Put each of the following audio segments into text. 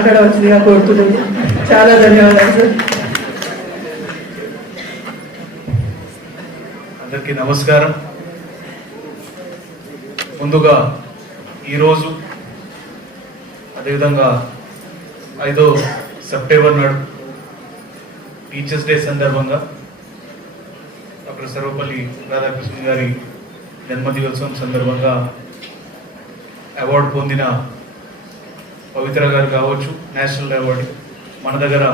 మాట్లాడవలసిందిగా కోరుతున్నాను. చాలా ధన్యవాదాలు సార్. అందరికీ నమస్కారం. ముందుగా ఈరోజు అదేవిధంగా 5వ సెప్టెంబర్ నాడు టీచర్స్ డే సందర్భంగా డాక్టర్ సర్వపల్లి రాధాకృష్ణన్ గారి జన్మదినోత్సవం సందర్భంగా అవార్డు పొందిన పవిత్ర గారు కావచ్చు, నేషనల్ అవార్డు, మన దగ్గర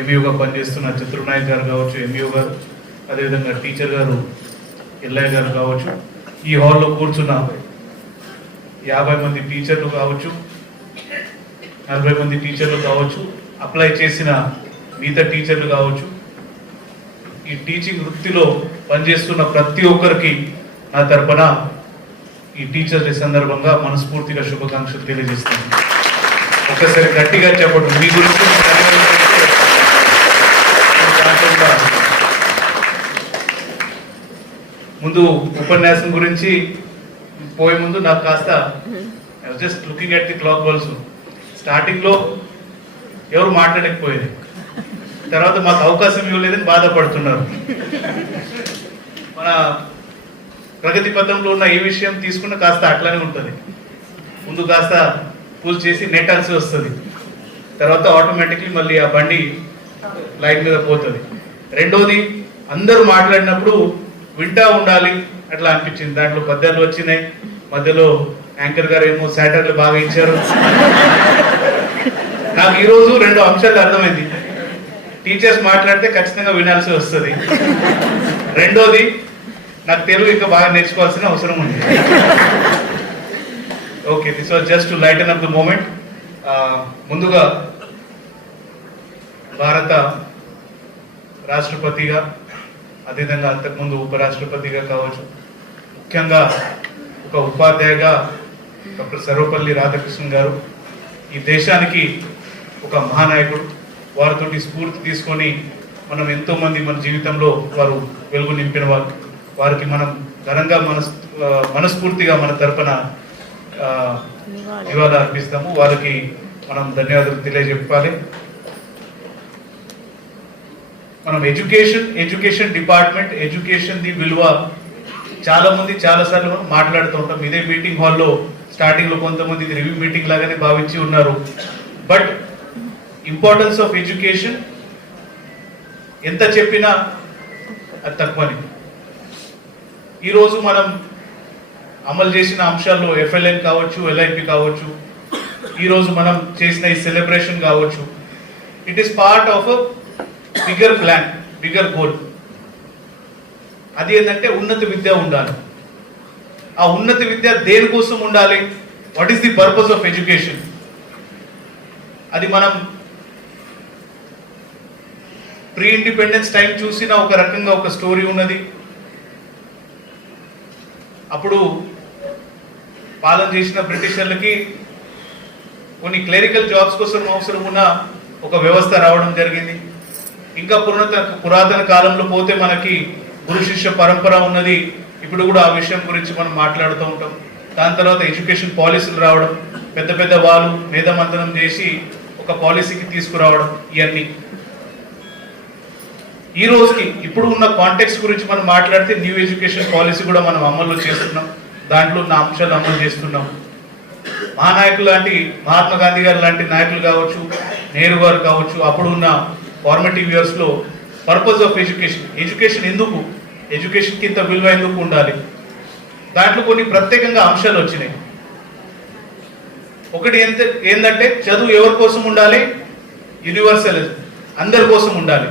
ఎంఈఓగా పనిచేస్తున్న చతుర్నాయక్ గారు కావచ్చు, ఎంఈఓ గారు, అదేవిధంగా టీచర్ గారు ఎల్లయ్య గారు కావచ్చు, ఈ హాల్లో కూర్చున్న 50 మంది టీచర్లు కావచ్చు, 40 మంది టీచర్లు కావచ్చు, అప్లై చేసిన మిగతా టీచర్లు కావచ్చు, ఈ టీచింగ్ వృత్తిలో పనిచేస్తున్న ప్రతి ఒక్కరికి నా తరపున ఈ టీచర్స్ డే సందర్భంగా మనస్ఫూర్తిగా శుభాకాంక్షలు తెలియజేస్తాను. ఒక్కసారి గట్టిగా చెప్పండి. మీ గురించి ముందు ఉపన్యాసం గురించి పోయే ముందు నాకు కాస్త just looking at the clock also, starting లో ఎవరు మాట్లాడకపోయేది, తర్వాత మాకు అవకాశం ఇవ్వలేదని బాధపడుతున్నారు. మన ప్రగతి పథంలో ఉన్న ఏ విషయం తీసుకున్న కాస్త అట్లానే ఉంటుంది. ముందు కాస్త పూల్ చేసి నెట్టాల్సి వస్తుంది, తర్వాత ఆటోమేటిక్లీ మళ్ళీ ఆ బండి లైన్ మీద పోతుంది. రెండోది, అందరూ మాట్లాడినప్పుడు వింటా ఉండాలి అట్లా అనిపించింది. దాంట్లో పద్యాలు వచ్చినాయి, మధ్యలో యాంకర్ గారు ఏమో శాటర్లు బాగా ఇచ్చారు. నాకు ఈరోజు 2 అంశాలు అర్థమైంది. టీచర్స్ మాట్లాడితే ఖచ్చితంగా వినాల్సి వస్తుంది. రెండోది, నాకు తెలుగు ఇంకా బాగా నేర్చుకోవాల్సిన అవసరం ఉంది. Okay, this was just to lighten up the moment. ముందుగా భారత రాష్ట్రపతిగా, అదేవిధంగా అంతకుముందు ఉపరాష్ట్రపతిగా కావచ్చు, ముఖ్యంగా ఒక ఉపాధ్యాయుగా డాక్టర్ సర్వపల్లి రాధాకృష్ణన్ గారు ఈ దేశానికి ఒక మహానాయకుడు. వారితోటి స్ఫూర్తి తీసుకొని మనం ఎంతోమంది మన జీవితంలో వారు వెలుగు నింపిన వారు. వారికి మనం ఘనంగా మనస్ఫూర్తిగా మన తరపున నివాళులు అర్పిస్తాము. వారికి మనం ధన్యవాదాలు తెలియజెప్పాలి. మనం ఎడ్యుకేషన్ డిపార్ట్మెంట్, ఎడ్యుకేషన్ ది విలువ చాలా మంది చాలా సార్లు మనం మాట్లాడుతూ ఉంటాం. ఇదే మీటింగ్ హాల్లో స్టార్టింగ్ లో కొంతమంది ఇది రివ్యూ మీటింగ్ లాగానే భావించి ఉన్నారు. బట్ ఇంపార్టెన్స్ ఆఫ్ ఎడ్యుకేషన్ ఎంత చెప్పినా అది తక్కువని. ఈరోజు మనం అమలు చేసిన అంశాల్లో ఎఫ్ఎల్ఎన్ కావచ్చు, ఎల్ఐపి కావచ్చు, ఈరోజు మనం చేసిన ఈ సెలబ్రేషన్ కావచ్చు, it is part of bigger plan, bigger goal. అది ఏంటంటే ఉన్నత విద్య ఉండాలి. ఆ ఉన్నత విద్య దేనికోసం ఉండాలి? What is the purpose of education? అది మనం ప్రీ ఇండిపెండెన్స్ టైం చూసిన ఒక రకంగా ఒక స్టోరీ ఉన్నది. అప్పుడు పాలన చేసిన బ్రిటిషర్లకి కొన్ని క్లరికల్ జాబ్స్ కోసం అవసరం ఉన్న ఒక వ్యవస్థ రావడం జరిగింది. ఇంకా పురాతన కాలంలో పోతే మనకి గురు శిష్య పరంపర ఉన్నది. ఇప్పుడు కూడా ఆ విషయం గురించి మనం మాట్లాడుతూ ఉంటాం. దాని తర్వాత ఎడ్యుకేషన్ పాలసీలు రావడం, పెద్ద పెద్ద వాళ్ళు మేధమంతనం చేసి ఒక పాలసీకి తీసుకురావడం, ఇవన్నీ ఈ రోజుకి ఇప్పుడు ఉన్న కాంటెక్స్ట్ గురించి మనం మాట్లాడితే న్యూ ఎడ్యుకేషన్ పాలసీ కూడా మనం అమలు చేస్తున్నాం. దాంట్లో ఉన్న అంశాలు అమలు చేస్తున్నాం. మహానాయకులు లాంటి మహాత్మా గాంధీ గారు లాంటి నాయకులు కావచ్చు, నెహ్రూ గారు కావచ్చు, అప్పుడు ఉన్న ఫార్మేటివ్ ఇయర్స్ లో పర్పస్ ఆఫ్ ఎడ్యుకేషన్ ఎందుకు, ఎడ్యుకేషన్ కి ఇంత విలువ ఎందుకు ఉండాలి, దాంట్లో కొన్ని ప్రత్యేకంగా అంశాలు వచ్చినాయి. ఒకటి ఏంటంటే చదువు ఎవరి కోసం ఉండాలి? యూనివర్సల్, అందరి కోసం ఉండాలి.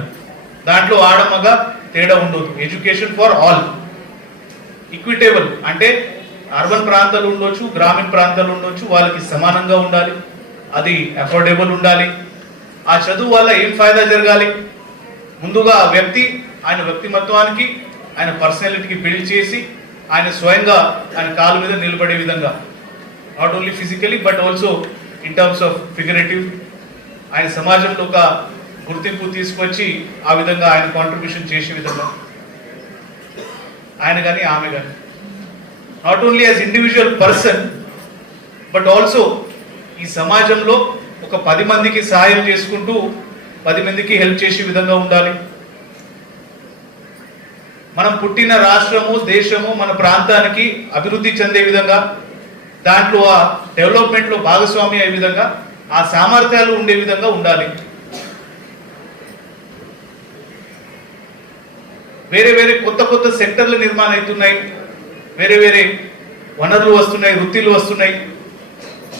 దాంట్లో ఆడమగా తేడా ఉండదు. ఎడ్యుకేషన్ ఫర్ ఆల్, ఈక్విటేబుల్, అంటే అర్బన్ ప్రాంతాలు ఉండొచ్చు, గ్రామీణ ప్రాంతాలు ఉండొచ్చు, వాళ్ళకి సమానంగా ఉండాలి. అది అఫోర్డబుల్ ఉండాలి. ఆ చదువు వల్ల ఏం ఫాయిదా జరగాలి? ముందుగా ఆ వ్యక్తి ఆయన వ్యక్తిమత్వానికి, ఆయన పర్సనాలిటీకి బిల్డ్ చేసి ఆయన స్వయంగా ఆయన కాలు మీద నిలబడే విధంగా, not only physically but also in terms of figurative, ఆయన సమాజంలో ఒక గుర్తింపు తీసుకొచ్చి ఆ విధంగా ఆయన కాంట్రిబ్యూషన్ చేసే విధంగా ఆయన కానీ ఆమె కానీ, not only as individual person but also ఈ సమాజంలో ఒక 10 మందికి సహాయం చేసుకుంటూ 10 మందికి హెల్ప్ చేసే విధంగా ఉండాలి. మనం పుట్టిన రాష్ట్రము, దేశము, మన ప్రాంతానికి అభివృద్ధి చెందే విధంగా, దాంట్లో ఆ డెవలప్మెంట్లో భాగస్వామి అయ్యే విధంగా, ఆ సామర్థ్యాలు ఉండే విధంగా ఉండాలి. వేరే వేరే కొత్త కొత్త సెక్టర్ల నిర్మాణం అవుతున్నాయి, వేరే వేరే వనరులు వస్తున్నాయి, వృత్తిలు వస్తున్నాయి,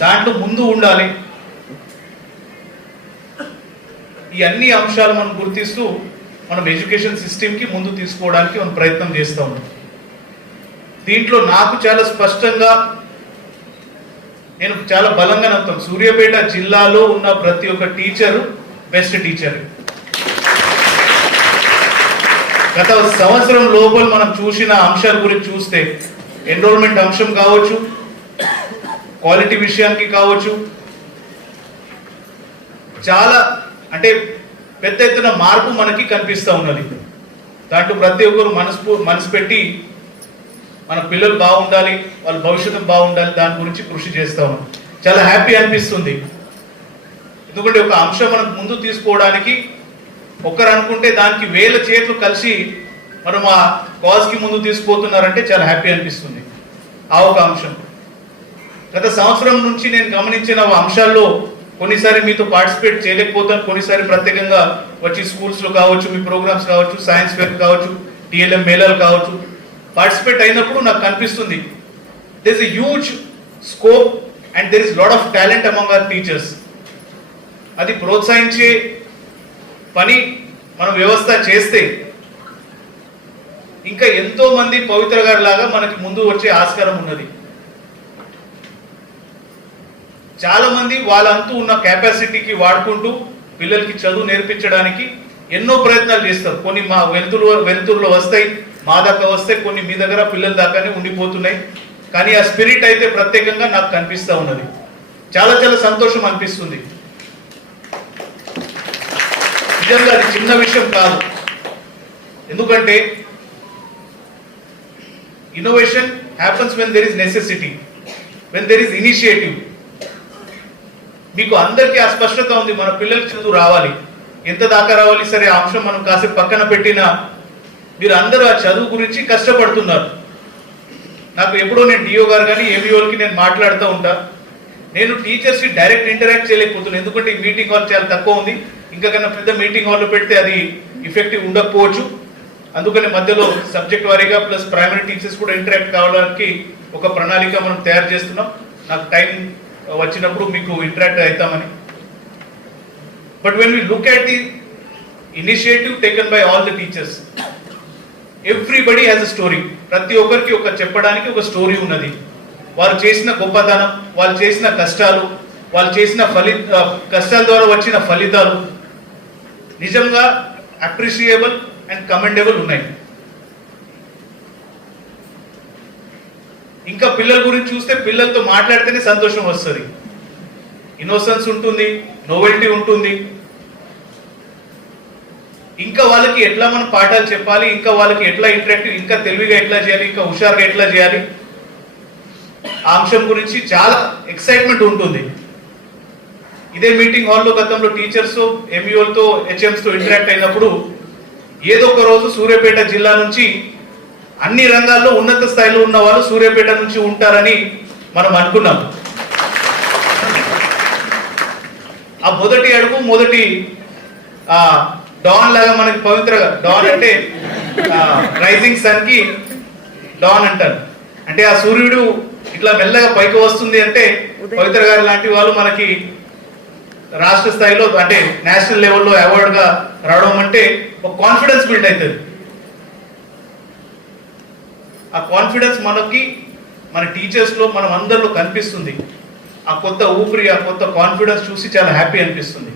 దాంట్లో ముందు ఉండాలి. ఈ అన్ని అంశాలు మనం గుర్తిస్తూ మనం ఎడ్యుకేషన్ సిస్టమ్కి ముందు తీసుకోవడానికి మనం ప్రయత్నం చేస్తూ ఉన్నాం. దీంట్లో నాకు చాలా స్పష్టంగా, నేను చాలా బలంగా నమ్ముతాను, సూర్యాపేట జిల్లాలో ఉన్న ప్రతి ఒక్క టీచరు బెస్ట్ టీచర్. గత సంవత్సరం లోపల మనం చూసిన అంశాల గురించి చూస్తే, ఎన్రోల్మెంట్ అంశం కావచ్చు, క్వాలిటీ విషయానికి కావచ్చు, చాలా అంటే పెద్ద ఎత్తున మార్పు మనకి కనిపిస్తూ ఉన్నది. దాంట్లో ప్రతి ఒక్కరు మనసు పెట్టి మన పిల్లలు బాగుండాలి, వాళ్ళ భవిష్యత్తు బాగుండాలి, దాని గురించి కృషి చేస్తూ ఉన్నాం. చాలా హ్యాపీ అనిపిస్తుంది. ఎందుకంటే ఒక అంశం మనం ముందు తీసుకోవడానికి ఒక్కరు అనుకుంటే దానికి 1000 చేతులు కలిసి మనం ఆ కాజ్కి ముందు తీసుకుపోతున్నారంటే చాలా హ్యాపీ అనిపిస్తుంది. ఆ ఒక అంశం గత సంవత్సరం నుంచి నేను గమనించిన అంశాల్లో కొన్నిసారి మీతో పార్టిసిపేట్ చేయలేకపోతాను, కొన్నిసారి ప్రత్యేకంగా వచ్చి స్కూల్స్లో కావచ్చు, మీ ప్రోగ్రామ్స్ కావచ్చు, సైన్స్ ఫేర్ కావచ్చు, టిఎల్ఎం మేళాలు కావచ్చు, పార్టిసిపేట్ అయినప్పుడు నాకు కనిపిస్తుంది there is a huge scope and there is lot of talent among our teachers. అది ప్రోత్సహించే పని మనం వ్యవస్థ చేస్తే ఇంకా ఎంతో మంది పవిత్ర గారి లాగా మనకి ముందు వచ్చే ఆస్కారం ఉన్నది. చాలా మంది వాళ్ళంతూ ఉన్న కెపాసిటీకి వాడుకుంటూ పిల్లలకి చదువు నేర్పించడానికి ఎన్నో ప్రయత్నాలు చేస్తారు. కొన్ని మా వెలుతురులో వస్తాయి, మా దాకా వస్తాయి, కొన్ని మీ దగ్గర పిల్లల దాకానే ఉండిపోతున్నాయి. కానీ ఆ స్పిరిట్ అయితే ప్రత్యేకంగా నాకు కనిపిస్తూ ఉన్నది. చాలా చాలా సంతోషం అనిపిస్తుంది. నిజంగా అది చిన్న విషయం కాదు. ఎందుకంటే innovation happens when there is necessity, when there is initiative. మీకు అందరికీ ఆ స్పష్టత ఉంది, మన పిల్లలకి చదువు రావాలి, ఎంత దాకా రావాలి. సరే, ఆ అంశం మనం కాసేపు పక్కన పెట్టినా మీరు అందరూ ఆ చదువు గురించి కష్టపడుతున్నారు. నాకు ఎప్పుడో నేను డిఓ గారు కానీ ఏబిఓలకి నేను మాట్లాడుతూ ఉంటా. నేను టీచర్స్కి డైరెక్ట్ ఇంటరాక్ట్ చేయలేకపోతున్నాను, ఎందుకంటే ఈ మీటింగ్ హాల్ చాలా తక్కువ ఉంది. ఇంకా కన్నా పెద్ద మీటింగ్ హాల్లో పెడితే అది ఎఫెక్టివ్ ఉండకపోవచ్చు. అందుకని మధ్యలో సబ్జెక్ట్ వారీగా ప్లస్ ప్రైమరీ టీచర్స్ కూడా ఇంటరాక్ట్ కావడానికి ఒక ప్రణాళిక మనం తయారు చేస్తున్నాం. నాకు టైం వచ్చినప్పుడు మీకు ఇంటరాక్ట్ అవుతామని. But when we look at the initiative taken by all the teachers, everybody has a story. ప్రతి ఒక్కరికి ఒక చెప్పడానికి ఒక స్టోరీ ఉన్నది. వారు చేసిన గొప్పతనం, వాళ్ళు చేసిన కష్టాలు, వాళ్ళు చేసిన కష్టాల ద్వారా వచ్చిన ఫలితాలు నిజంగా అప్రిషియబుల్ అండ్ కమెండబుల్ ఉన్నాయి. ఇంకా పిల్లల గురించి చూస్తే పిల్లలతో మాట్లాడితేనే సంతోషం వస్తుంది. ఇన్నోసెన్స్ ఉంటుంది, నోవెల్టీ ఉంటుంది. ఇంకా వాళ్ళకి ఎట్లా మనం పాఠాలు చెప్పాలి, ఇంకా వాళ్ళకి ఎట్లా ఇంటరాక్టివ్, ఇంకా తెలివిగా ఎట్లా చేయాలి, ఇంకా హుషారుగా ఎట్లా చేయాలి, ఆ అంశం గురించి చాలా ఎక్సైట్మెంట్ ఉంటుంది. ఇదే మీటింగ్ హాల్లో గతంలో టీచర్స్, ఎంఈఓలతో, హెచ్ఎంస్తో ఇంటరాక్ట్ అయినప్పుడు ఏదో ఒక రోజు సూర్యాపేట జిల్లా నుంచి అన్ని రంగాల్లో ఉన్నత స్థాయిలో ఉన్న వాళ్ళు సూర్యాపేట నుంచి ఉంటారని మనం అనుకున్నాం. ఆ మొదటి అడుగు, మొదటి డాన్ లాగా మనకి పవిత్రగా, డాన్ అంటే రైజింగ్ సన్ కి డాన్ అంటారు. అంటే ఆ సూర్యుడు ఇట్లా మెల్లగా పైకి వస్తుంది అంటే పవిత్ర గారు లాంటి వాళ్ళు మనకి రాష్ట్ర స్థాయిలో అంటే నేషనల్ లెవెల్లో అవార్డుగా రావడం అంటే ఒక కాన్ఫిడెన్స్ బిల్డ్ అవుతుంది. ఆ కాన్ఫిడెన్స్ మనకి మన టీచర్స్లో, మనం అందరిలో కనిపిస్తుంది. ఆ కొత్త ఊపిరి, ఆ కొత్త కాన్ఫిడెన్స్ చూసి చాలా హ్యాపీ అనిపిస్తుంది.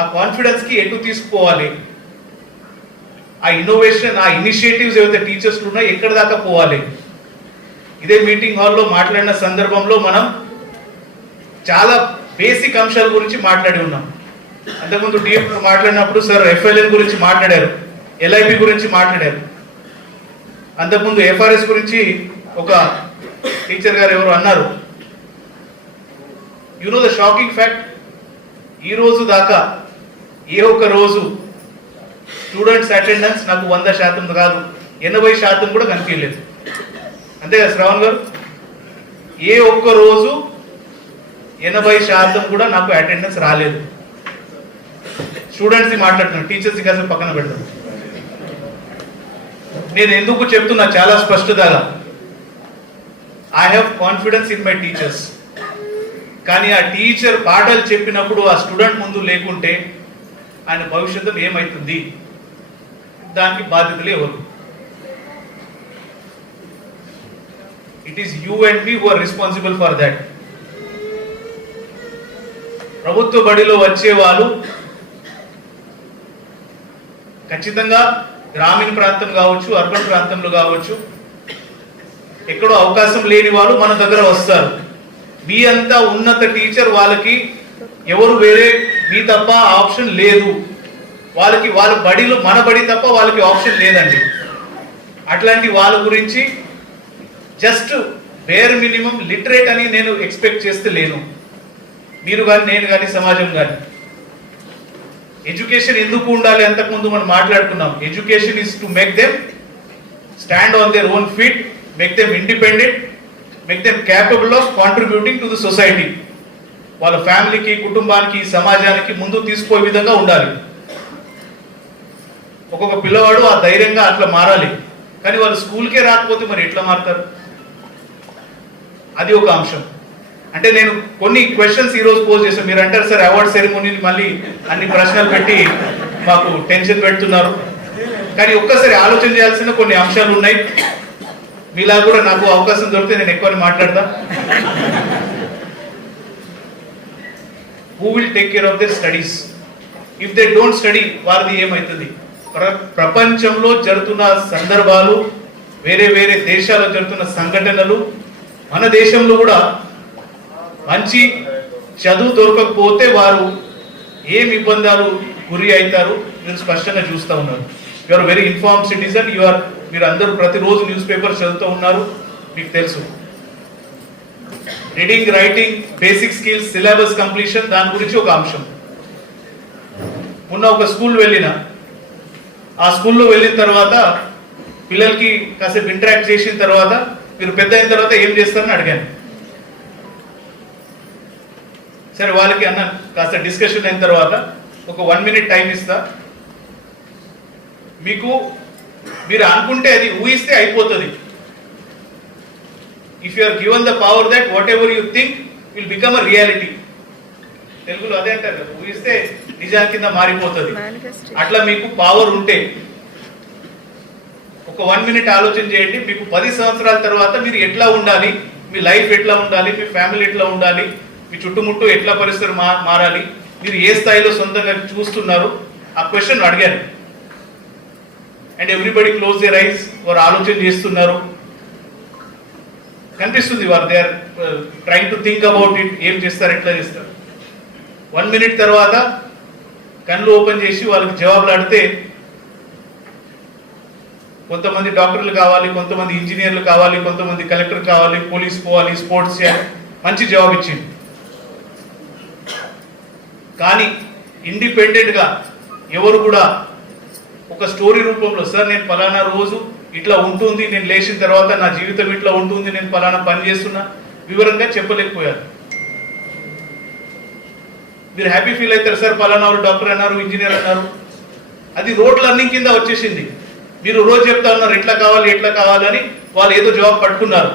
ఆ కాన్ఫిడెన్స్కి ఎటు తీసుకుపోవాలి, ఆ ఇన్నోవేషన్, ఆ ఇనిషియేటివ్స్ ఏవైతే టీచర్స్లు ఉన్నాయో ఎక్కడి దాకా పోవాలి. ఇదే మీటింగ్ హాల్లో మాట్లాడిన సందర్భంలో మనం చాలా బేసిక్ అంశాల గురించి మాట్లాడి ఉన్నాం. అంతకుముందు డిఎం మాట్లాడినప్పుడు సార్ ఎఫ్ఎల్ఎన్ గురించి మాట్లాడారు, ఎల్ఐపి గురించి మాట్లాడారు. అంతకుముందు ఎఫ్ఆర్ఎస్ గురించి ఒక టీచర్ గారు ఎవరు అన్నారు. You know the shocking fact, ఈ రోజు దాకా ఏ ఒక్క రోజు స్టూడెంట్స్ అటెండెన్స్ నాకు 100% కాదు, 80% కూడా కనిపించలేదు. అంతే కదా శ్రావణ్ గారు? ఏ ఒక్క రోజు 80% కూడా నాకు అటెండెన్స్ రాలేదు. స్టూడెంట్స్ని మాట్లాడుతున్నాను, టీచర్స్ని కాసేపు పక్కన పెడతాను. నేను ఎందుకు చెప్తున్నా చాలా స్పష్టతగా, I have confidence in my teachers. కానీ ఆ టీచర్ పాఠాలు చెప్పినప్పుడు ఆ స్టూడెంట్ ముందు లేకుంటే ఆయన భవిష్యత్తు ఏమవుతుంది, దానికి బాధ్యతలు ఎవరు? It is you and me who are responsible for that. ప్రభుత్వ బడిలో వచ్చే వాళ్ళు ఖచ్చితంగా గ్రామీణ ప్రాంతం కావచ్చు, అర్బన్ ప్రాంతంలో కావచ్చు, ఎక్కడో అవకాశం లేని వాళ్ళు మన దగ్గర వస్తారు. మీ అంతా ఉన్నత టీచర్, వాళ్ళకి ఎవరు వేరే మీ తప్ప ఆప్షన్ లేదు. వాళ్ళకి వాళ్ళ బడిలో మన బడి తప్ప వాళ్ళకి ఆప్షన్ లేదండి. అట్లాంటి వాళ్ళ గురించి జస్ట్ బేర్ మినిమం లిటరేట్ అని నేను ఎక్స్పెక్ట్ చేస్తే లేను. మీరు కానీ నేను కానీ సమాజం కానీ. ఎడ్యుకేషన్ ఎందుకు ఉండాలి? అంతకుముందు మనం మాట్లాడుకున్నాం. Education is to make them stand on their own feet, make them independent, make them capable of contributing to the society. వాళ్ళ ఫ్యామిలీకి, కుటుంబానికి, సమాజానికి ముందు తీసుకుపోయే విధంగా ఉండాలి. ఒక్కొక్క పిల్లవాడు ఆ ధైర్యంగా అట్లా మారాలి. కానీ వాళ్ళు స్కూల్కే రాకపోతే మరి ఎట్లా మారుతారు? అది ఒక అంశం. అంటే నేను కొన్ని క్వశ్చన్స్ ఈ రోజు పోజ్ చేశాను. మీరు అంటారు సార్ అవార్డ్ సెరమోనీని మళ్ళీ అన్ని ప్రశ్నలు పెట్టి మాకు టెన్షన్ పెడుతున్నారు. కానీ ఒక్కసారి ఆలోచన చేయాల్సిన కొన్ని అంశాలు ఉన్నాయి. మీలా కూడా నాకు అవకాశం దొరికితే నేను ఎక్కువ మాట్లాడతా. Who will take care of their studies? If they don't study, వారిది ఏమవుతుంది? ప్రపంచంలో జరుగుతున్న సందర్భాలు, వేరే వేరే దేశాల్లో జరుగుతున్న సంఘటనలు, మన దేశంలో కూడా మంచి చదువు దొరకకపోతే వారు ఏం ఇబ్బందాలు గురి అవుతారు మీరు స్పష్టంగా చూస్తూ ఉన్నారు. You are very inform citizen. మీరు అందరూ ప్రతిరోజు న్యూస్ పేపర్ చదువుతూ ఉన్నారు, మీకు తెలుసు. Reading, writing, basic skills, syllabus completion, దాని గురించి ఒక అంశం. మొన్న ఒక స్కూల్ వెళ్ళిన, ఆ స్కూల్లో వెళ్ళిన తర్వాత పిల్లలకి కాసేపు ఇంటరాక్ట్ చేసిన తర్వాత మీరు పెద్ద అయిన తర్వాత ఏం చేస్తారని అడిగాను. సరే వాళ్ళకి అన్న కాస్త డిస్కషన్ అయిన తర్వాత ఒక 1 minute టైం ఇస్తా, మీకు మీరు అనుకుంటే అది ఊహిస్తే అయిపోతుంది. If you are given the power that whatever you think will become a reality. తెలుగులో అదే అంటారు కదా, ఊహిస్తే నిజాం కింద మారిపోతుంది. అట్లా మీకు పవర్ ఉంటే ఒక 1 minute ఆలోచన చేయండి. మీకు 10 సంవత్సరాల తర్వాత మీరు ఎట్లా ఉండాలి, మీ లైఫ్ ఎట్లా ఉండాలి, మీ ఫ్యామిలీ ఎట్లా ఉండాలి, మీ చుట్టుముట్టు ఎట్లా పరిస్థితులు మారాలి, మీరు ఏ స్థాయిలో సొంతంగా చూస్తున్నారు, ఆ క్వశ్చన్ అడిగాను. And everybody close their eyes. వారు ఆలోచన చేస్తున్నారు, కనిపిస్తుంది వారు they are trying to think about it. ఏం చేస్తారు, ఎట్లా చేస్తారు. 1 minute తర్వాత కళ్ళు ఓపెన్ చేసి వాళ్ళకి జవాబులు అడిగితే కొంతమంది డాక్టర్లు కావాలి, కొంతమంది ఇంజనీర్లు కావాలి, కొంతమంది కలెక్టర్ కావాలి, పోలీస్ పోవాలి, స్పోర్ట్స్ చేయాలి, మంచి జవాబు ఇచ్చింది. కానీ ఇండిపెండెంట్ గా ఎవరు కూడా ఒక స్టోరీ రూపంలో సార్ నేను పలానా రోజు ఇట్లా ఉంటుంది, నేను లేచిన తర్వాత నా జీవితం ఇట్లా ఉంటుంది, నేను పలానా పని చేస్తున్నా, వివరంగా చెప్పలేకపోయారు. మీరు హ్యాపీ ఫీల్ అవుతారు సార్ పలానా వాళ్ళు డాక్టర్ అన్నారు, ఇంజనీర్ అన్నారు, అది రోడ్ లర్నింగ్ కింద వచ్చేసింది. మీరు రోజు చెప్తా ఉన్నారు ఎట్లా కావాలి ఎట్లా కావాలని, వాళ్ళు ఏదో జవాబు పట్టుకున్నారు.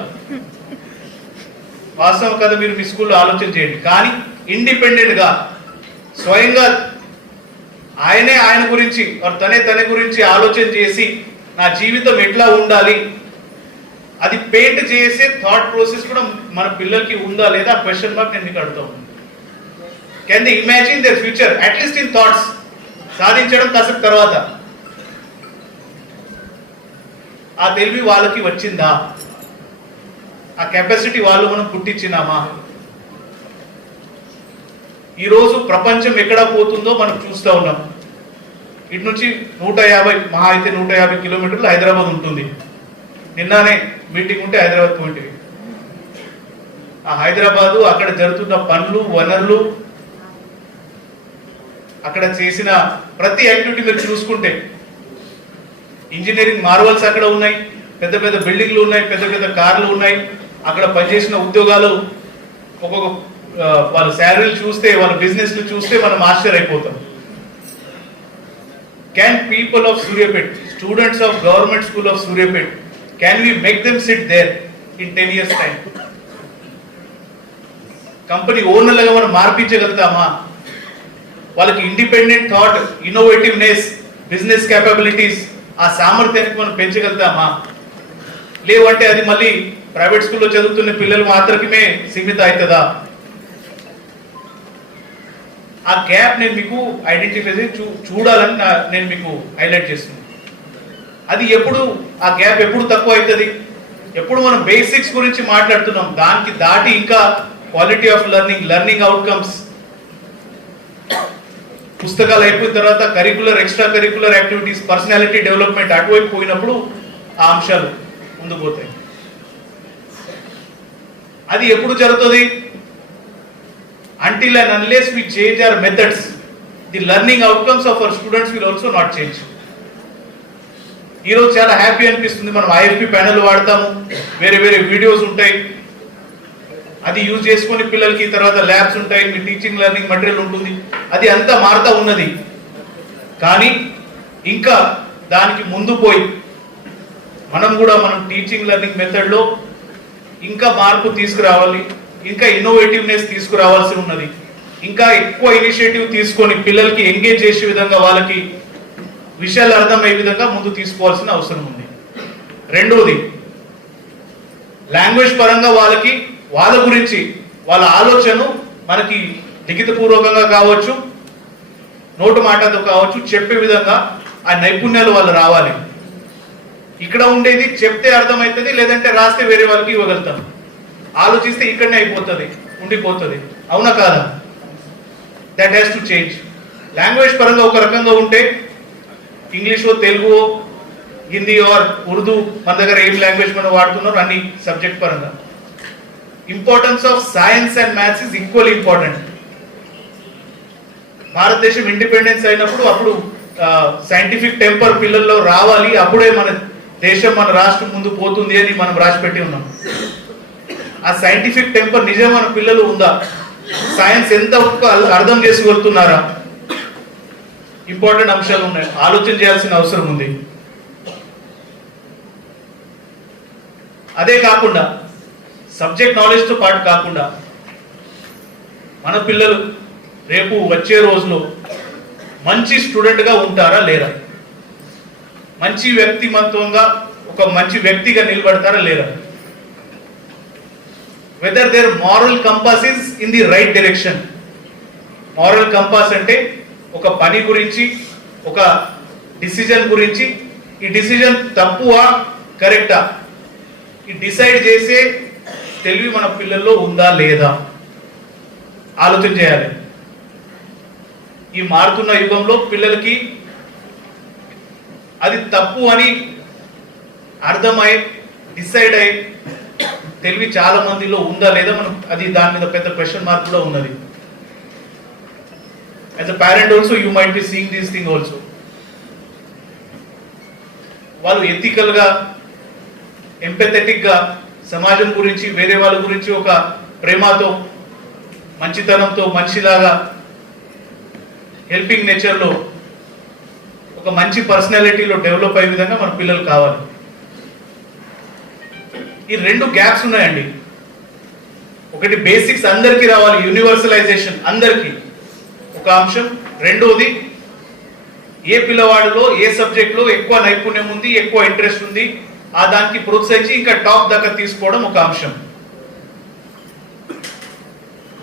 వాస్తవం కదా, మీరు మీ స్కూల్లో ఆలోచన చేయండి. కానీ ఇండిపెండెంట్ గా స్వయంగా ఆయన గురించి తన గురించి ఆలోచన చేసి నా జీవితం ఎట్లా ఉండాలి అది పెయింట్ చేసే థాట్ ప్రాసెస్ కూడా మన పిల్లలకి ఉందా లేదా క్వశ్చన్ మార్క్ నేను మీకు అడుగుతాను. Can they imagine their future at least in thoughts? సాధించడం కాసేపు తర్వాత ఆ తెలివి వాళ్ళకి వచ్చిందా? ఆ కెపాసిటీ వాళ్ళు మనం పుట్టించినామా? ఈరోజు ప్రపంచం ఎక్కడ పోతుందో మనం చూస్తూ ఉన్నాం. ఇటు నుంచి 150 మహా అయితే 150 కిలోమీటర్లు హైదరాబాద్ ఉంటుంది. నిన్ననే మీటింగ్ ఉంటే హైదరాబాద్ పోయింది. ఆ హైదరాబాదు, అక్కడ జరుగుతున్న పనులు, వనరులు, అక్కడ చేసిన ప్రతి యాక్టివిటీ మీరు చూసుకుంటే ఇంజనీరింగ్ మార్వల్స్ అక్కడ ఉన్నాయి, పెద్ద పెద్ద బిల్డింగ్లు ఉన్నాయి, పెద్ద పెద్ద కార్లు ఉన్నాయి. అక్కడ పనిచేసిన ఉద్యోగాలు, ఒక్కొక్క వాళ్ళ శాలరీలు చూస్తే, వాళ్ళ బిజినెస్లు చూస్తే మనం ఆశ్చర్య అయిపోతాం. Can people of Suryapet, students of government school of Suryapet, can we make them sit there in 10 years time? Company ఓనర్లుగా మనం మార్పించగలుగుతామా? వాళ్ళకి independent thought, innovativeness, business capabilities, ఆ సామర్థ్యానికి మనం పెంచగలుగుతామా? లేవంటే అది మళ్ళీ ప్రైవేట్ స్కూల్లో చదువుతున్న పిల్లలు మాత్రమే సీమిత అవుతుందా? ఆ గ్యాప్ నేను మీకు ఐడెంటిఫై చేసి చూడాలని నేను మీకు హైలైట్ చేస్తున్నాను. అది ఎప్పుడు, ఆ గ్యాప్ ఎప్పుడు తక్కువ అవుతుంది? ఎప్పుడు మనం బేసిక్స్ గురించి మాట్లాడుతున్నాం, దానికి దాటి ఇంకా quality of learning, learning outcomes, పుస్తకాలు అయిపోయిన తర్వాత curricular, extra curricular activities, personality development అటువైపు పోయినప్పుడు ఆ అంశాలు ముందుకు పోతాయి. అది ఎప్పుడు జరుగుతుంది? Until and unless we change our methods, the learning outcomes of our students will also not change. ఈరోజు చాలా హ్యాపీ అనిపిస్తుంది, మనం ఐఎఫ్పి ప్యానెల్ వాడతాము, వేరే వేరే వీడియోస్ ఉంటాయి, అది యూజ్ చేసుకొని పిల్లలకి తర్వాత ల్యాబ్స్ ఉంటాయి, మీ టీచింగ్ లెర్నింగ్ మెటీరియల్ ఉంటుంది, అది అంతా మారుతా ఉన్నది. కానీ ఇంకా దానికి ముందు పోయి మనం టీచింగ్ లెర్నింగ్ మెథడ్లో ఇంకా మార్పు తీసుకురావాలి, ఇంకా ఇన్నోవేటివ్నెస్ తీసుకురావాల్సి ఉన్నది. ఇంకా ఎక్కువ ఇనిషియేటివ్ తీసుకొని పిల్లలకి ఎంగేజ్ చేసే విధంగా, వాళ్ళకి విషయాలు అర్థమయ్యే విధంగా ముందు తీసుకోవాల్సిన అవసరం ఉంది. రెండోది, లాంగ్వేజ్ పరంగా వాళ్ళకి వాళ్ళ గురించి, వాళ్ళ ఆలోచన మనకి లిఖితపూర్వకంగా కావచ్చు, నోటు మాటతో కావచ్చు, చెప్పే విధంగా ఆ నైపుణ్యాలు వాళ్ళు రావాలి. ఇక్కడ ఉండేది చెప్తే అర్థమవుతుంది, లేదంటే రాస్తే వేరే వాళ్ళకి ఇవ్వగలుగుతాం, ఆలోచిస్తే ఇక్కడనే అయిపోతుంది, ఉండిపోతుంది. అవునా కాదా? That has to change. Language పరంగా ఒక రకంగా ఉంటే, ఇంగ్లీషో, తెలుగు, హిందీ ఆర్ ఉర్దూ, మన దగ్గర ఏం లాంగ్వేజ్ మనం వాడుతున్నారు అన్ని సబ్జెక్ట్ పరంగా. Importance of science and maths is equally important. భారతదేశం ఇండిపెండెన్స్ అయినప్పుడు అప్పుడు సైంటిఫిక్ టెంపర్ పిల్లల్లో రావాలి, అప్పుడే మన దేశం, మన రాష్ట్రం ముందు పోతుంది అని మనం రాసిపెట్టి ఉన్నాం. ఆ సైంటిఫిక్ టెంపర్ నిజం మన పిల్లలు ఉందా? సైన్స్ ఎంత అర్థం చేసుకోగలుగుతున్నారా? ఇంపార్టెంట్ అంశాలు ఉన్నాయి, ఆలోచన చేయాల్సిన అవసరం ఉంది. అదే కాకుండా సబ్జెక్ట్ నాలెడ్జ్ తో పాటు కాకుండా మన పిల్లలు రేపు వచ్చే రోజులో మంచి స్టూడెంట్ గా ఉంటారా లేరా? మంచి వ్యక్తిమత్వంగా ఒక మంచి వ్యక్తిగా నిలబడతారా లేరా? whether their moral compass is in the right direction. moral compass అంటే ఒక పని గురించి, ఒక డిసిజన్ గురించి, ఈ డిసిజన్ తప్పువా కరెక్టా, ఈ డిసైడ్ చేసే తెలివి మన పిల్లల్లో ఉందా లేదా ఆలోచన చేయాలి. ఈ మారుతున్న యుగంలో పిల్లలకి అది తప్పు అని అర్థమై డిసైడ్ అయి తెలివి చాలా మందిలో ఉందా లేదా, మనం అది దాని మీద పెద్ద క్వశ్చన్ మార్క్ కూడా ఉన్నది. As a parent also you might be seeing this thing also. వాళ్ళు ఎథికల్ గా, ఎంపథెటిక్ గా సమాజం గురించి, వేరే వాళ్ళ గురించి ఒక ప్రేమతో, మంచితనంతో, మనిషిలాగా హెల్పింగ్ నేచర్లో, ఒక మంచి పర్సనాలిటీలో డెవలప్ అయ్యే విధంగా మన పిల్లలు కావాలి. ఈ రెండు గ్యాప్స్ ఉన్నాయండి. ఒకటి బేసిక్స్ అందరికీ రావాలి, యూనివర్సలైజేషన్ అందరికీ ఒక అంశం. రెండోది, ఏ పిల్లవాడిలో ఏ సబ్జెక్ట్లో ఎక్కువ నైపుణ్యం ఉంది, ఎక్కువ ఇంట్రెస్ట్ ఉంది, ఆ దానికి ప్రోత్సహించి ఇంకా టాప్ దాకా తీసుకోవడం ఒక అంశం.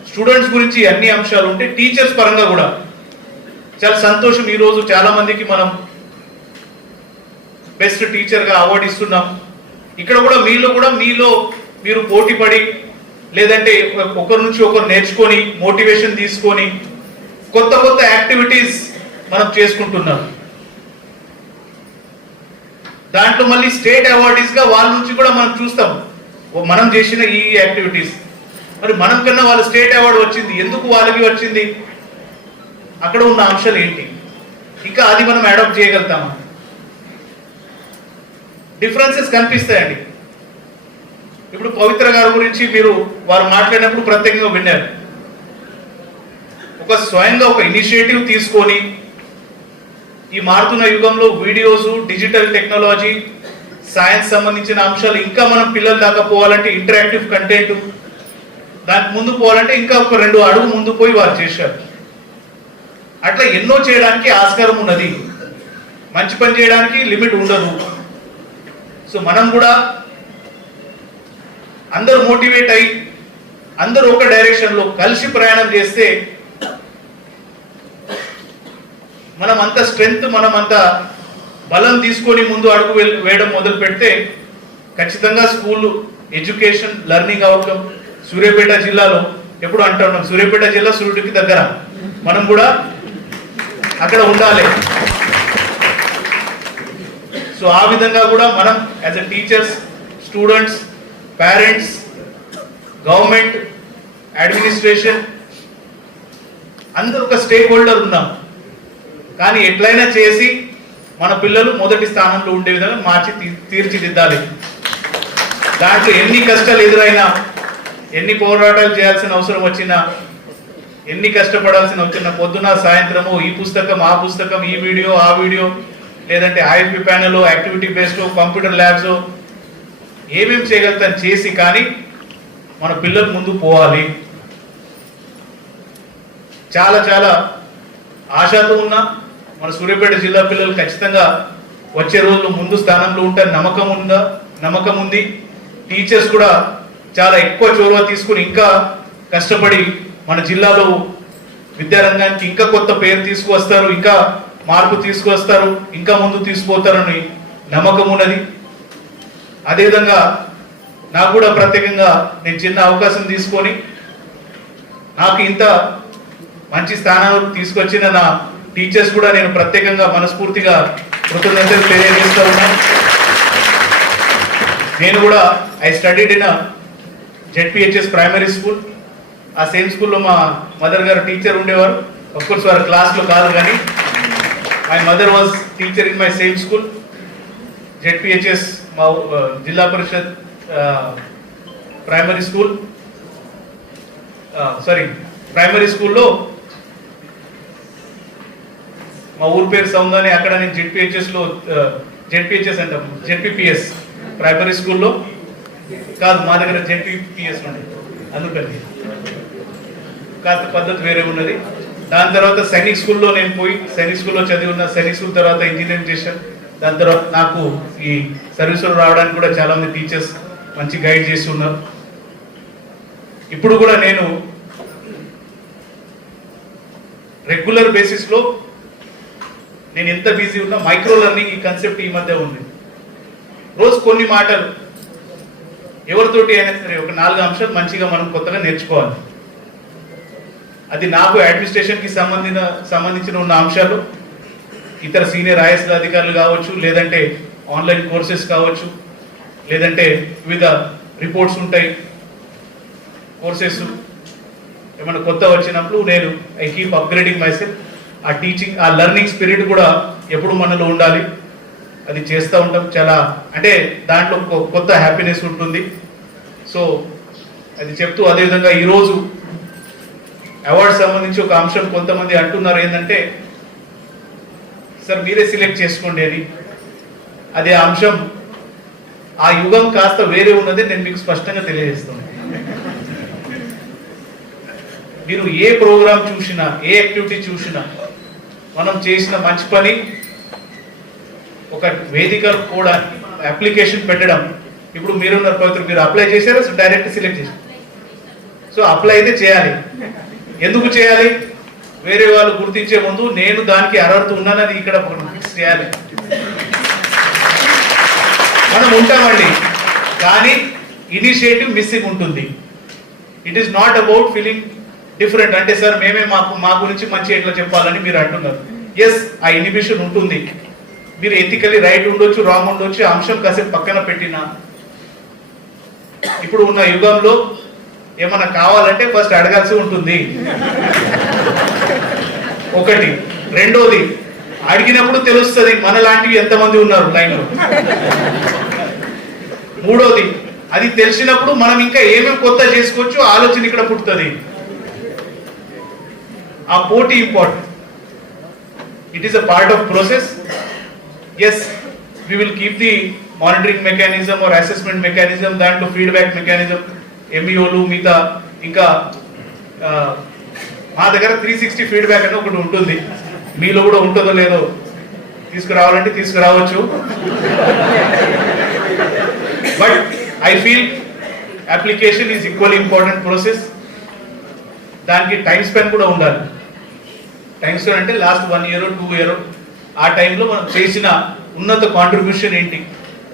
స్టూడెంట్స్ గురించి అన్ని అంశాలు ఉంటే టీచర్స్ పరంగా కూడా చాలా సంతోషం. ఈరోజు చాలా మందికి మనం బెస్ట్ టీచర్గా అవార్డు ఇస్తున్నాం. ఇక్కడ కూడా మీలో మీరు పోటీ పడి, లేదంటే ఒకరి నుంచి ఒకరు నేర్చుకొని, మోటివేషన్ తీసుకొని కొత్త కొత్త యాక్టివిటీస్ మనం చేసుకుంటున్నాం. దాంట్లో మళ్ళీ స్టేట్ అవార్డీస్ గా వాళ్ళ నుంచి కూడా మనం చూస్తాం మనం చేసిన ఈ యాక్టివిటీస్. మరి మనం కన్నా వాళ్ళ స్టేట్ అవార్డు వచ్చింది, ఎందుకు వాళ్ళకి వచ్చింది? అక్కడ ఉన్న అంశాలు ఏంటి? ఇంకా అది మనం అడాప్ట్ చేయగలుగుతామా? డిఫరెన్సెస్ కనిపిస్తాయండి. ఇప్పుడు పవిత్ర గారి గురించి మీరు వారు మాట్లాడినప్పుడు ప్రత్యేకంగా విన్నారు. ఒక స్వయంగా ఒక ఇనిషియేటివ్ తీసుకొని ఈ మారుతున్న యుగంలో వీడియోస్, డిజిటల్ టెక్నాలజీ, సైన్స్ సంబంధించిన అంశాలు ఇంకా మనం పిల్లల దాకా పోవాలంటే ఇంటరాక్టివ్ కంటెంట్, దానికి ముందు పోవాలంటే ఇంకా ఒక 2 అడుగు ముందు పోయి వారు చేశారు. అట్లా ఎన్నో చేయడానికి ఆస్కారం ఉన్నది. మంచి పని చేయడానికి లిమిట్ ఉండదు. సో మనం కూడా అందరూ మోటివేట్ అయ్యి అందరూ ఒక డైరెక్షన్లో కలిసి ప్రయాణం చేస్తే మనం అంత స్ట్రెంగ్త్, మనం అంత బలం తీసుకొని ముందు అడుగు వేయడం మొదలు పెడితే ఖచ్చితంగా school education, learning outcome Suryapet జిల్లాలో ఎప్పుడు అంటూ ఉన్నాం, సూర్యాపేట జిల్లా సూర్యుడికి దగ్గర, మనం కూడా అక్కడ ఉండాలి. సో ఆ విధంగా కూడా మనం as a teachers, students, parents, government, administration అందరూ ఒక స్టేక్ హోల్డర్ ఉన్నాం. కానీ ఎట్లయినా చేసి మన పిల్లలు మొదటి స్థానంలో ఉండే విధంగా మార్చి తీర్చిదిద్దాలి. దాంట్లో ఎన్ని కష్టాలు ఎదురైనా, ఎన్ని పోరాటాలు చేయాల్సిన అవసరం వచ్చినా, ఎన్ని కష్టపడాల్సిన వచ్చిన పొద్దున సాయంత్రము ఈ పుస్తకం, ఆ పుస్తకం, ఈ వీడియో, ఆ వీడియో, లేదంటే IFP panel, activity based, computer labs, ఏమేమి చేయగలుగుతాం చేసి కానీ మన పిల్లలు ముందు పోవాలి. చాలా చాలా ఆశతో ఉన్నా మన సూర్యాపేట జిల్లా పిల్లలు ఖచ్చితంగా వచ్చే రోజుల్లో ముందు స్థానంలో ఉంటారు. నమ్మకం ఉంది. టీచర్స్ కూడా చాలా ఎక్కువ చొరవ తీసుకుని ఇంకా కష్టపడి మన జిల్లాలో విద్యారంగానికి ఇంకా కొత్త పేరు తీసుకువస్తారు, ఇంకా మార్పు తీసుకువస్తారు, ఇంకా ముందు తీసుకుపోతారని నమ్మకం ఉన్నది. అదేవిధంగా నాకు కూడా ప్రత్యేకంగా నేను చిన్న అవకాశం తీసుకొని నాకు ఇంత మంచి స్థానాలకు తీసుకొచ్చిన నా టీచర్స్ కూడా నేను ప్రత్యేకంగా మనస్ఫూర్తిగా కృతజ్ఞతలు తెలియజేస్తూ ఉన్నాను. నేను కూడా I studied in ZPHS primary school. ఆ సేమ్ స్కూల్లో మా మదర్ గారు టీచర్ ఉండేవారు. అఫ్కోర్స్ వారు క్లాస్లో కాదు, కానీ my mother was teacher in my same school ZPHS, మా జిల్లా పరిషత్ ప్రైమరీ స్కూల్, ప్రైమరీ స్కూల్లో మా ఊరు పేరు సౌందాని. అక్కడ నేను జెడ్పిహెచ్ఎస్లో జెడ్పిహెచ్ఎస్ అంటాం, జెడ్పిపిఎస్ ప్రైమరీ స్కూల్లో కాదు, మా దగ్గర జెడ్పిపిఎస్ ఉంది, అందుకని కాస్త పద్ధతి వేరే ఉన్నది. దాని తర్వాత సైనిక్ స్కూల్లో నేను పోయి సైనిక్ స్కూల్లో చదివి ఉన్న. సైనిక్ స్కూల్ తర్వాత ఇంజనీరింగ్ చేశాను. దాని తర్వాత నాకు ఈ సర్వీసులో రావడానికి కూడా చాలా మంది టీచర్స్ మంచి గైడ్ చేస్తున్నారు. ఇప్పుడు కూడా నేను రెగ్యులర్ బేసిస్లో నేను ఎంత బిజీ ఉన్నా మైక్రో లెర్నింగ్ ఈ కాన్సెప్ట్ ఈ మధ్య ఉంది. రోజు కొన్ని మాటలు ఎవరితోటి అయినా సరే ఒక 4 అంశాలు మంచిగా మనం కొత్తగా నేర్చుకోవాలి. అది నాకు అడ్మినిస్ట్రేషన్కి సంబంధించిన ఉన్న అంశాలు, ఇతర సీనియర్ ఐఏఎస్ అధికారులు కావచ్చు, లేదంటే ఆన్లైన్ కోర్సెస్ కావచ్చు, లేదంటే వివిధ రిపోర్ట్స్ ఉంటాయి, కోర్సెస్ ఏమైనా కొత్త వచ్చినప్పుడు నేను I keep upgrading my self. ఆ టీచింగ్, ఆ లెర్నింగ్ స్పిరిట్ కూడా ఎప్పుడు మనలో ఉండాలి. అది చేస్తూ ఉంటాం. చాలా అంటే దాంట్లో కొత్త హ్యాపీనెస్ ఉంటుంది. సో అది చెప్తూ, అదేవిధంగా ఈరోజు అవార్డు సంబంధించి ఒక అంశం కొంతమంది అంటున్నారు ఏంటంటే, సార్ మీరే సెలెక్ట్ చేసుకోండి అని. అదే అంశం, ఆ యుగం కాస్త వేరే ఉన్నది నేను మీకు స్పష్టంగా తెలియజేస్తాను. మీరు ఏ ప్రోగ్రామ్ చూసినా, ఏ యాక్టివిటీ చూసినా, మనం చేసిన మంచి పని ఒక వేదిక కూడా అప్లికేషన్ పెట్టడం. ఇప్పుడు మీరున్నారు పవిత్ర, మీరు అప్లై చేశారా, డైరెక్ట్ సెలెక్ట్ చేశారు. సో అప్లై అయితే చేయాలి. ఎందుకు చేయాలి? వేరే వాళ్ళు గుర్తించే ముందు నేను దానికి అర్హత ఉన్నానని ఇక్కడ ఫిక్స్ చేయాలి. మనం ఉంటామండి, కానీ ఇనిషియేటివ్ మిస్సింగ్ ఉంటుంది. It is not about feeling different. అంటే సార్ మేమే మా గురించి మంచి ఎట్లా చెప్పాలని మీరు అంటున్నారు. ఎస్, ఆ ఇనిబిషన్ ఉంటుంది. మీరు ఎథికలీ రైట్ ఉండొచ్చు, రాంగ్ ఉండొచ్చు, అంశం కాసేపు పక్కన పెట్టినా ఇప్పుడు ఉన్న యుగంలో ఏమన్నా కావాలంటే ఫస్ట్ అడగాల్సి ఉంటుంది. ఒకటి. రెండోది, అడిగినప్పుడు తెలుస్తుంది మనలాంటివి ఎంతమంది ఉన్నారు లైన్లో. మూడోది, అది తెలిసినప్పుడు మనం ఇంకా ఏమేమి కొత్త చేసుకోవచ్చు ఆలోచన ఇక్కడ పుట్టుతుంది. ఆ పోటీ important. It is a part of process. Yes, we will keep the monitoring mechanism or assessment mechanism, దాంట్లో ఫీడ్బ్యాక్ మెకానిజం, ఎంఈఓలు మిగతా ఇంకా మా దగ్గర 360 ఫీడ్బ్యాక్ అని ఒకటి ఉంటుంది. మీలో కూడా ఉంటుందో లేదో తీసుకురావాలంటే తీసుకురావచ్చు. But I feel application is equally important process. దానికి టైం స్పెండ్ కూడా ఉండాలి. టైం స్పెండ్ అంటే లాస్ట్ 1 year 2 year ఆ టైంలో మనం చేసిన ఉన్నత కాంట్రిబ్యూషన్ ఏంటి,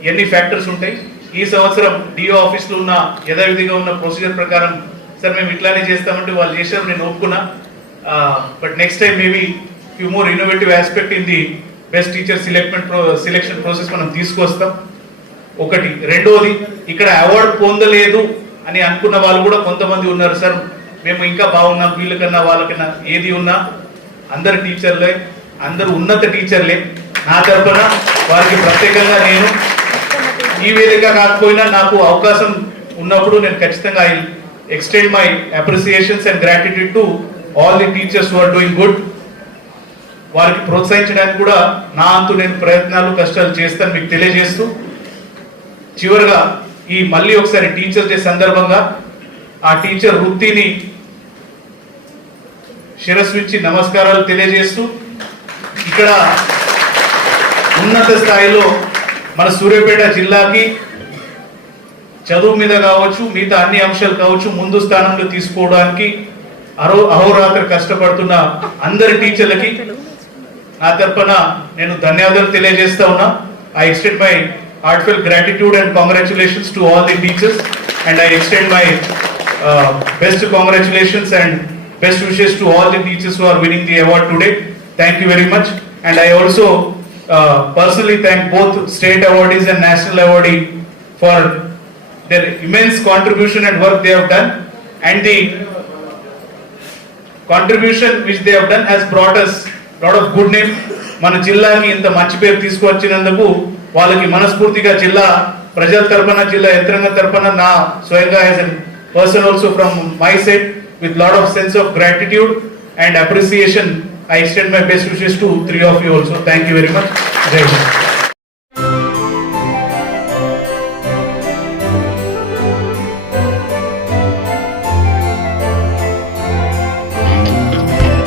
ఎన్ని ఫ్యాక్టర్స్ ఉంటాయి. ఈ సంవత్సరం డిఓ ఆఫీస్లో ఉన్న యథావిధిగా ఉన్న ప్రొసీజర్ ప్రకారం సార్ మేము ఇట్లానే చేస్తామంటే వాళ్ళు చేశారు, నేను ఒప్పుకున్నా. But next time maybe few more innovative aspect in the best teacher selection process మనం తీసుకొస్తాం. ఒకటి. రెండోది, ఇక్కడ అవార్డు పొందలేదు అని అనుకున్న వాళ్ళు కూడా కొంతమంది ఉన్నారు. సార్ మేము ఇంకా బాగున్నాం, వీళ్ళకన్నా వాళ్ళకన్నా ఏది ఉన్నా అందరు టీచర్లే, అందరు ఉన్నత టీచర్లే. నా తరఫున వారికి ప్రత్యేకంగా నేను ఈ వేదిక కాకపోయినా నాకు అవకాశం ఉన్నప్పుడు నేను ఖచ్చితంగా I extend my appreciations and gratitude to all the teachers who are doing good. వారికి ప్రోత్సహించడానికి కూడా నా అంతు నేను ప్రయత్నాలు కష్టాలు చేస్తాను మీకు తెలియజేస్తూ, చివరిగా ఈ మళ్ళీ ఒకసారి టీచర్స్ డే సందర్భంగా ఆ టీచర్ వృత్తిని శిరస్వించి నమస్కారాలు తెలియజేస్తూ, ఇక్కడ ఉన్నత స్థాయిలో మన సూర్యాపేట జిల్లాకి చదువు మీద కావచ్చు, మిగతా అన్ని అంశాలు కావచ్చు ముందు స్థానంలో తీసుకోవడానికి అహోరాత్రి కష్టపడుతున్న అందరి టీచర్లకి నా తరపున నేను ధన్యవాదాలు తెలియజేస్తా ఉన్నా. I extend my heartfelt gratitude and congratulations to all the teachers, and I extend my best congratulations and best wishes to all the teachers who are winning the award today. Thank you very much. And I also personally thank both state awardees and national awardee for their immense contribution and work they have done, and the contribution which they have done has brought us lot of good name. మన జిల్లాకి ఇంత మంచి పేరు తీసుకొచ్చినందుకు వాళ్ళకి మనస్ఫూర్తిగా జిల్లా ప్రజల తరపున, జిల్లా యంత్రాంగం తరపున, నా స్వయంగా as a person also from my side with lot of sense of gratitude and appreciation, I extend my best wishes to 3 of you also. Thank you very much. Jai Hind.